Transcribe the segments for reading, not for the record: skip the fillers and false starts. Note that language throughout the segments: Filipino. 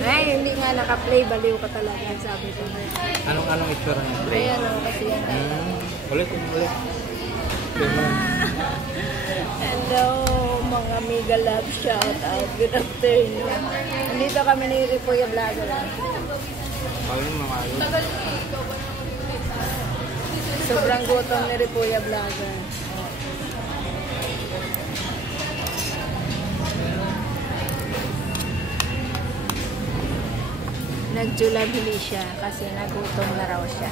Ay, hindi nga naka-play. Baliw ka talaga, sabi ko. Anong itsura ng play? Ayan o, kasi yan. Ulit. Hello, mga Mega Love. Shout out. Good afternoon. Nandito kami ni Ripoya Vlogger. Ayun, mga ayun. Sobrang gutom ni Ripoya Vlogger. Nagjulabili siya kasi nagutom na raw siya.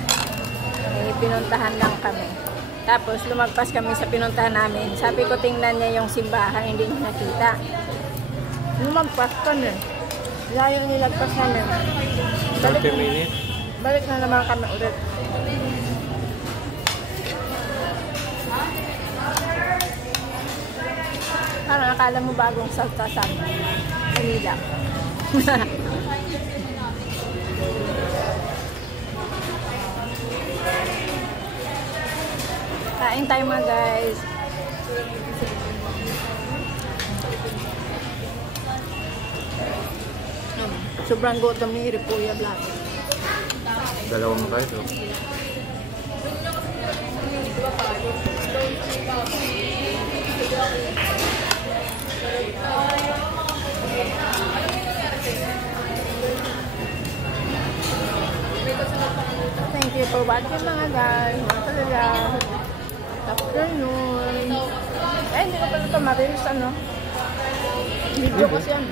Eh, pinuntahan lang kami. Tapos lumagpas kami sa pinuntahan namin. Sabi ko tingnan niya yung simbahan, hindi niya nakita. Lumagpas kami. Layo nilagpas namin. 30 minutes. Balik na naman kami ulit. Parang akala mo bagong salta sa Manila. Kain tayo mga guys. Sobrang gutom ni Ripoya Vlogger. Dalawang kayo to. Thank you for watching mga guys. Afternoon. Eh, hindi ko pala ito marilis ano. Video kasi yan.